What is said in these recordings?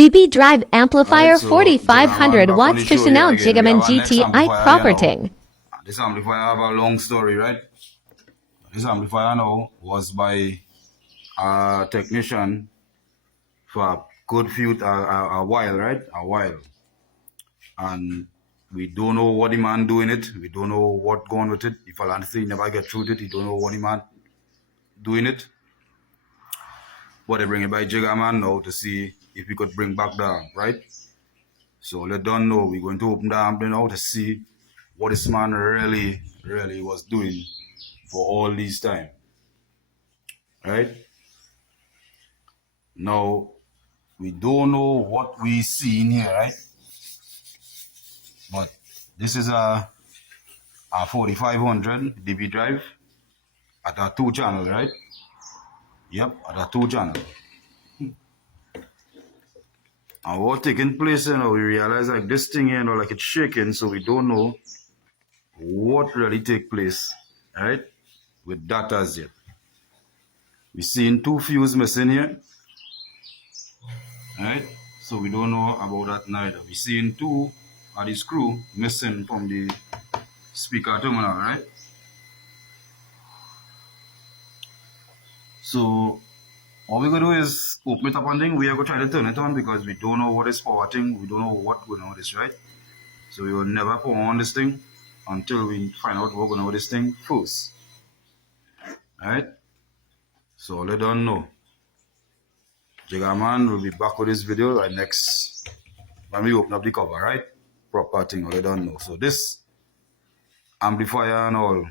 DB drive amplifier so 4500 watts to Chanel Gigaman GTI property. This amplifier have a long story, right? This amplifier now was by a technician for a good few, a while, right? A while. And we don't know what the man doing it. We don't know what going with it. If honestly never get through it, he don't know what the man doing it. But they bring it by Jigger Man now to see if we could bring back the amp, right? So let them know we're going to open the amp now to see what this man really was doing for all this time. Right? Now, we don't know what we see in here, right? But this is a 4500 DB drive at a 2-channel, right? Yep, at a 2-channel. And what taking place, we realize like this thing here, like it's shaking, so we don't know what really take place, right? With that as yet. We seeing 2 fuses missing here, right? So we don't know about that neither. We seeing 2 of the screw missing from the speaker terminal, right? So what we're gonna do is open it up and thing. We are gonna try to turn it on because we don't know what is power thing. We don't know what going on with this, right? So we will never put on this thing until we find out what's going on with this thing first. Alright? So let them know. Jigger Man will be back with this video right next when we open up the cover, right? Proper thing, let them know. So this amplifier and all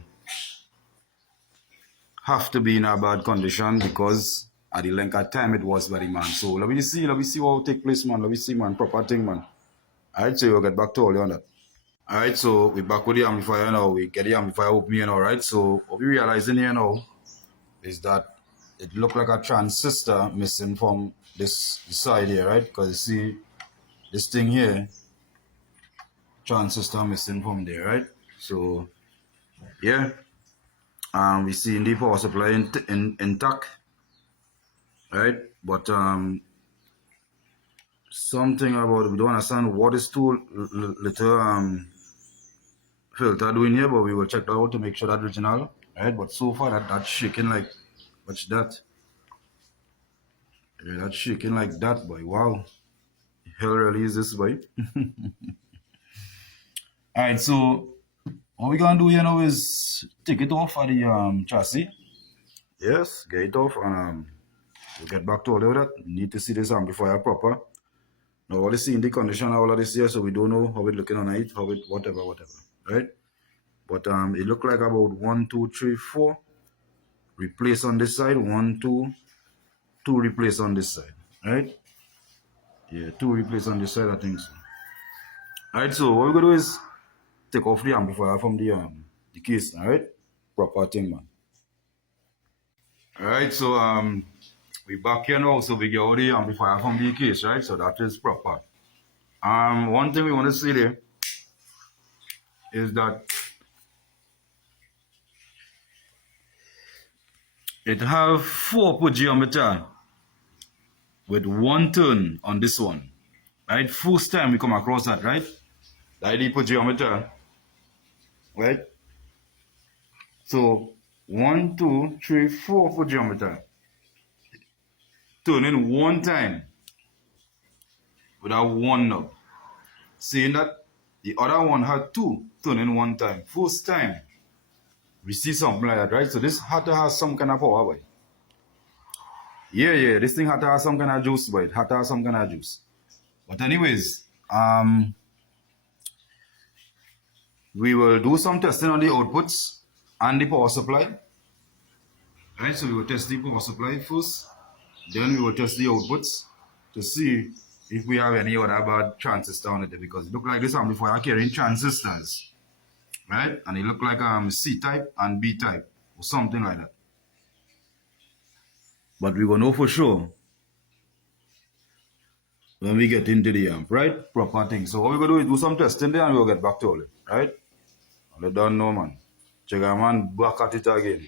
have to be in a bad condition because at the length of time it was very man. So let me see what will take place, man. Let me see, man, proper thing, man. Alright, so we'll get back to all you on that. Alright, so we're back with the amplifier now. We get the amplifier open here now, right? So what we're realizing here now is that it looked like a transistor missing from this side here, right? Because you see this thing here, transistor missing from there, right? So yeah, we see in the power supply intact, right? But something about it, we don't understand what is too little filter doing here, but we will check that out to make sure that's original, right? But so far that's shaking like, what's that? Yeah, that's shaking like that, boy. Wow, the hell really is this, boy? Alright, so what we're gonna do here now is take it off of the chassis. Yes, get it off and we'll get back to all of that. We need to see this amplifier proper. Now all you see in the condition all of this here, so we don't know how it looking on it, how it whatever, right? But it look like about 1, 2, 3, 4 replace on this side, 1, 2 replace on this side, right? Yeah, 2 replace on this side, I think so. Alright, so what we're gonna do is take off the amplifier from the case, alright? Proper thing, man. Alright, so we back here now, so we get all the amplifier from the case, right? So that is proper. One thing we want to see there is that it have 4 geometer with 1 turn on this one, right? First time we come across that, right? The ID per geometer, right? So 1, 2, 3, 4 for geometer. Turn in 1 time without 1 knob. Saying that the other one had 2 turn in 1 time. First time we see something like that, right? So this had to have some kind of power, boy. Yeah, this thing had to have some kind of juice, boy. It had to have some kind of juice. But anyways, we will do some testing on the outputs and the power supply. Right, so we will test the power supply first. Then we will test the outputs to see if we have any other bad transistor on it, because it look like this amplifier carrying transistors, right? And it look like C-type and B-type or something like that. But we will know for sure when we get into the amp, right? Proper thing. So what we're gonna do is do some testing there and we'll get back to all it, right? Let them know, man. Jigger Man back at it again.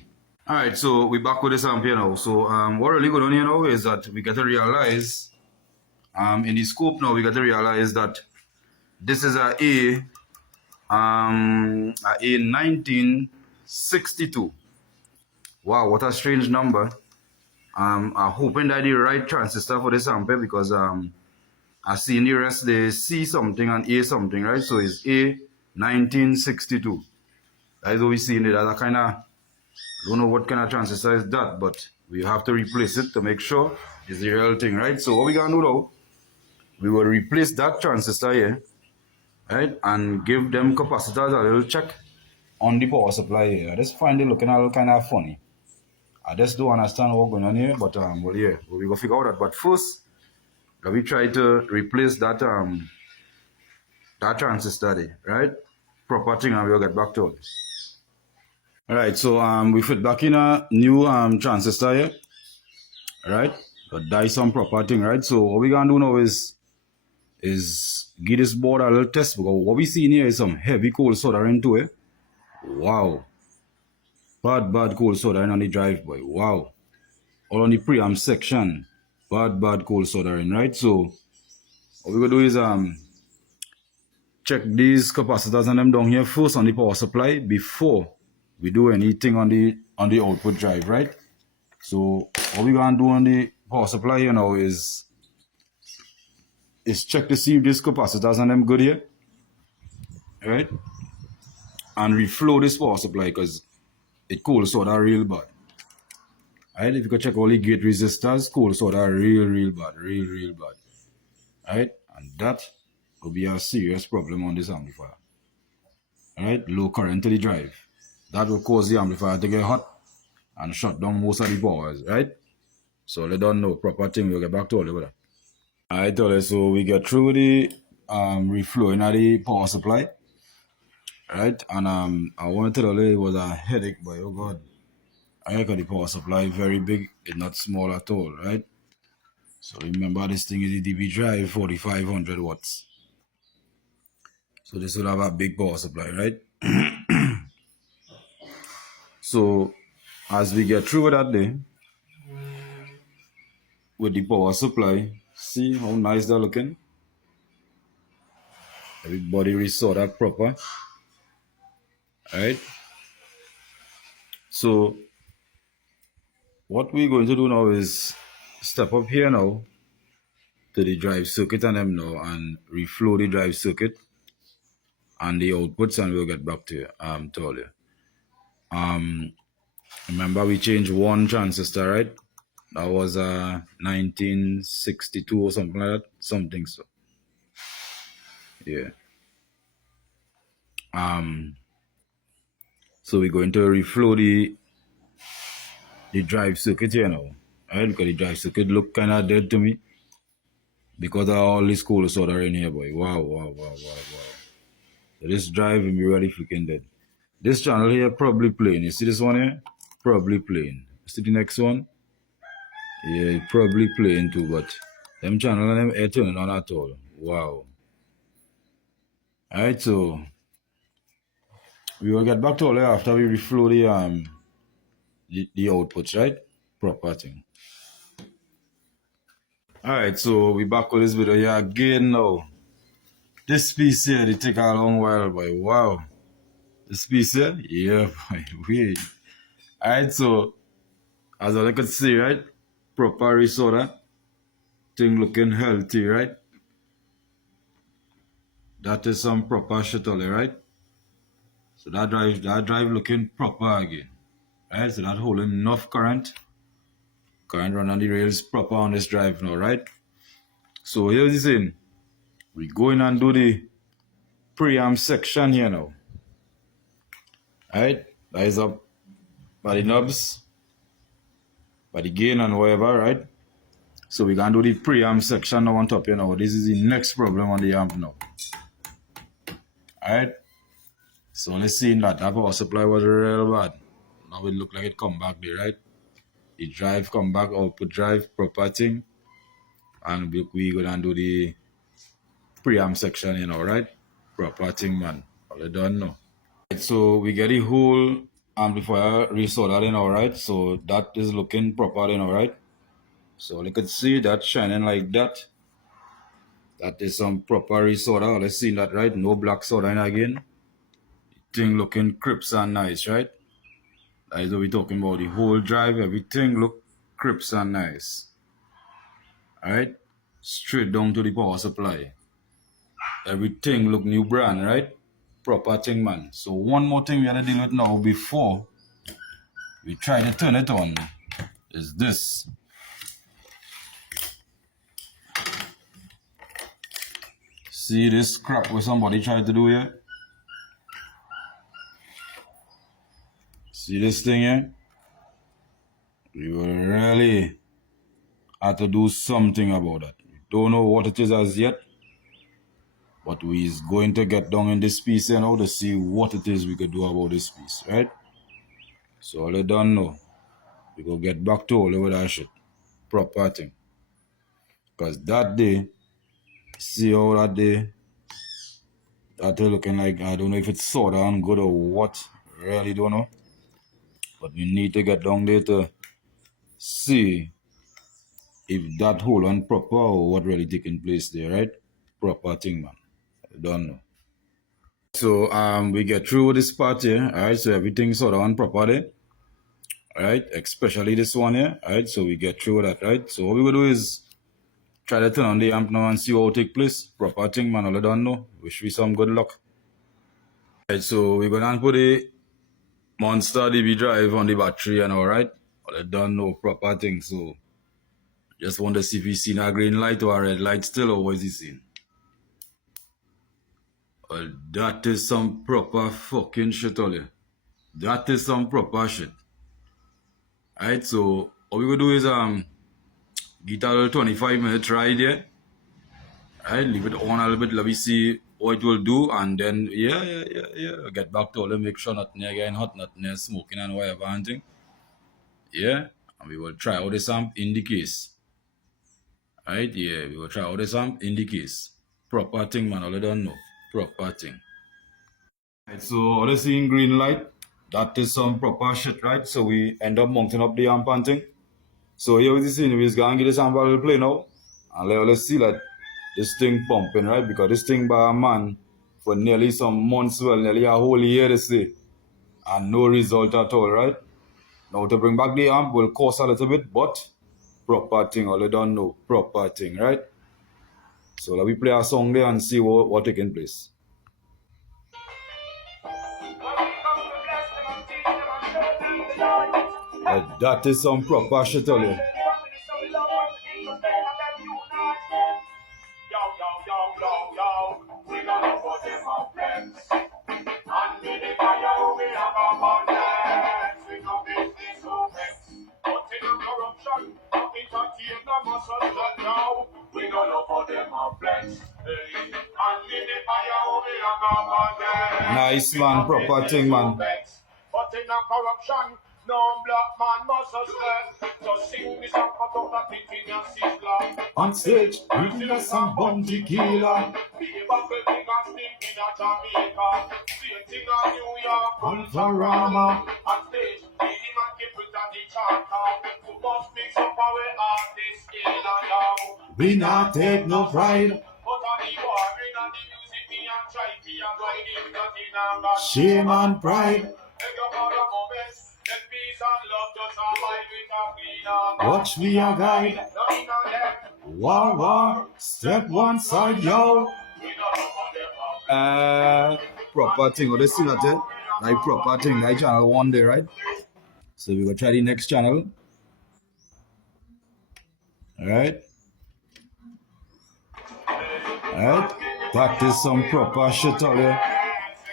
Alright, so we're back with this amp here now. So what really going on here now is that we get to realize in the scope now, we got to realize that this is a A1962. Wow, what a strange number. I'm hoping that the right transistor for this sample, because I see in the rest they C something and A something, right? So it's A1962. That is what we see in it. That's a kind of, I don't know what kind of transistor is that, but we have to replace it to make sure it's the real thing, right? So what we gonna do now, we will replace that transistor here, right? And give them capacitors a little check on the power supply here. I just find it looking a little kind of funny. I just don't understand what's going on here, but well, yeah, we go figure out that. But first, let me try to replace that that transistor there, right? Proper thing, and we'll get back to it. All right, so we fit back in a new transistor here, right? But that some proper thing, right? So what we gonna do now is give this board a little test, because what we see in here is some heavy cold soldering to it. Wow. Bad cold soldering on the drive, boy. Wow. All on the preamp section. Bad cold soldering, right? So what we're gonna do is check these capacitors and them down here first on the power supply before we do anything on the output drive, right? So what we're gonna do on the power supply here now is check to see if these capacitors and them good here. Right? And reflow this power supply, because it cold solder real bad. Right? If you could check all the gate resistors, cold solder real bad, real bad. Right? And that will be a serious problem on this amplifier. Right? Low current to the drive. That will cause the amplifier to get hot and shut down most of the powers, right? So they don't know proper thing. We'll get back to all of that. Alright, so we get through the reflowing of the power supply. Right? And I wanted to tell you it was a headache, but oh god. I got the power supply very big, it's not small at all, right? So remember, this thing is a DB drive, 4500 watts. So this will have a big power supply, right? So as we get through with that day, with the power supply, see how nice they're looking? Everybody resaw that proper, right? So what we're going to do now is step up here now to the drive circuit and them now and reflow the drive circuit and the outputs, and we'll get back to all you. Remember we changed one transistor, right? That was 1962 or something like that, something so. Yeah. So we're going to reflow the drive circuit here now. Right? Because the drive circuit look kind of dead to me because of all this cool solder in here, boy. Wow. So this drive will be really freaking dead. This channel here probably playing. You see this one here? Probably playing. See the next one? Yeah, probably playing too, but them channel and them air turning on at all. Wow. Alright, so we will get back to all that after we reflow the outputs, right? Proper thing. Alright, so we back with this video here again now. This piece here, they take a long while, boy. Wow. This piece here? Yeah, boy. Weird. Alright, so as I could see, right? Proper resolder. Thing looking healthy, right? That is some proper shit all right? So that drive looking proper again. Right? So that holding enough current. Current run on the rails proper on this drive now, right? So here's the thing. We go in and do the preamp section here now. Alright? That is up by the knobs, by the gain and whatever, right? So we can do the preamp section now on top here now. This is the next problem on the amp now. Alright? So let's see that power supply was real bad. Now it look like it come back there, right? The drive come back, output drive, proper thing. And we go and do the preamp section, you know, right? Proper thing, man. All done now. Right, so we get the whole amplifier resoldered in, alright? So that is looking proper in, alright? So you could see that shining like that. That is some proper soda. Let's see that, right? No black soda in again. Thing looking crisp and nice, right? That is what we're talking about. The whole drive, everything look crisp and nice. Alright? Straight down to the power supply. Everything look new brand, right? Proper thing, man. So one more thing we gotta deal with now before we try to turn it on is this. See this crap what somebody tried to do here? See this thing here? We will really have to do something about that. We don't know what it is as yet, but we is going to get down in this piece here now to see what it is we could do about this piece, right? So all I don't know. We go get back to all over that shit. Proper thing. Because that day, see how that day, that day looking like, I don't know if it's soda and good or what. Really don't know. But we need to get down there to see if that whole one proper or what really taking place there, right? Proper thing, man. I don't know. So we get through this part here, alright, so everything's sort of on proper there. Alright, especially this one here, alright, so we get through that, right? So what we will do is try to turn on the amp now and see what will take place. Proper thing, man, all I don't know. Wish we some good luck. Alright, so we're gonna put the Monster DB drive on the battery and alright. All I don't know, proper thing, so just want to see if he's seen a green light or a red light still, or what is he seeing? Well, that is some proper fucking shit, all you. That is some proper shit. Alright, so what we gonna do is get a little 25-minute ride here. Alright, leave it on a little bit, let me see what it will do, and then yeah. Get back to all make sure nothing again hot, nothing smoking and whatever and thing. Yeah, and we will try out this amp in the case. Alright, yeah, we will try out this amp in the case. Proper thing, man, all I don't know. Proper thing. Right, so all I see in green light, that is some proper shit, right? So we end up mounting up the amp and thing. So here we see, we're going to get this amp a little play now. And let's see that this thing pumping, right? Because this thing by a man for nearly some months, well, nearly a whole year to say. And no result at all, right? Now to bring back the amp will cost a little bit, but proper thing, all I don't know. Proper thing, right? So let me play a song there and see what taking place. That is some proper shit, all you. Nice, man, proper thing, man. But in a corruption, no black man must sweat. So sing this song for the thinking your sister. On stage, we do some bum tequila. Be buckle thing and sneak in a Jamaica. Same thing in New York, Alvarama. On stage, the man keep it on the charter. Who must mix up our artists in and out. We not take no pride. But on the war, in the music, me and try to avoid it. Shame and pride. Watch me a guide. War, step one side, yo. Proper thing. Let's see that, like proper thing. Like channel 1 there, right? So we go try the next channel. Alright. Alright. That is some proper shit out there.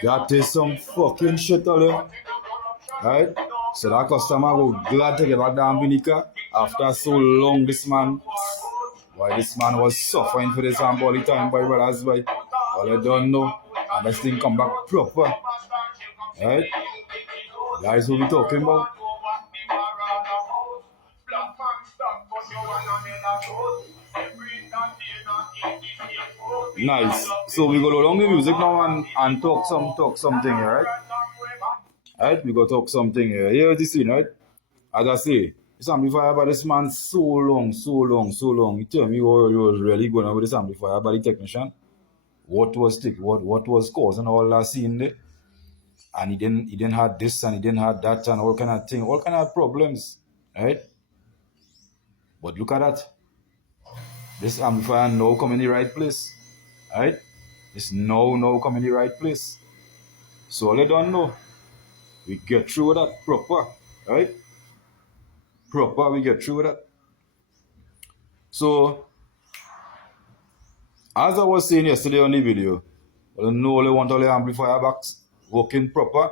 That is some fucking shit out there. Alright, so that customer will glad to get back the Ambinica after so long. This man was suffering for this amp all the time, boy, brothers, boy. All I don't know, and this thing come back proper. Alright, that is what we talking about. Nice. So we go along the music now and talk something, right? Alright, we go talk something here. Here's the scene, right? As I say, This amplifier by this man so long. He tell me what was really going on with this amplifier by the technician. What was causing all that scene there? And he didn't have this and he didn't have that and all kind of thing, all kind of problems, right? But look at that. This amplifier now come in the right place, right? It's now come in the right place. So all you don't know, we get through that proper, right? Proper, we get through that. So, as I was saying yesterday on the video, you know you want all the amplifier box working proper,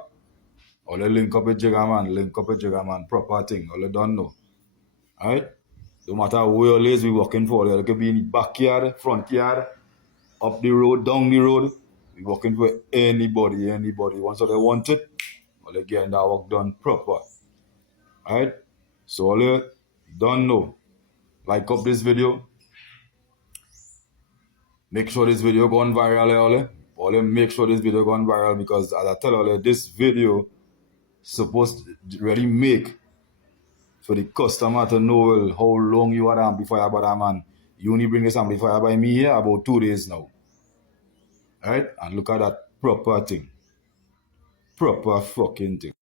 or you link up with Jiggerman, proper thing, all you don't know. Alright? No matter where it is we working for, it could be in the backyard, front yard, up the road, down the road. We working for anybody. Once they want it, all they getting that work done proper. Alright? So all you don't know, like up this video. Make sure this video gone viral, all you make sure this video gone viral, because as I tell you, this video supposed to really make for the customer to know well, how long you had amplifier by that man. You only bring this amplifier by me here about 2 days now. Alright? And look at that proper thing. Proper fucking thing.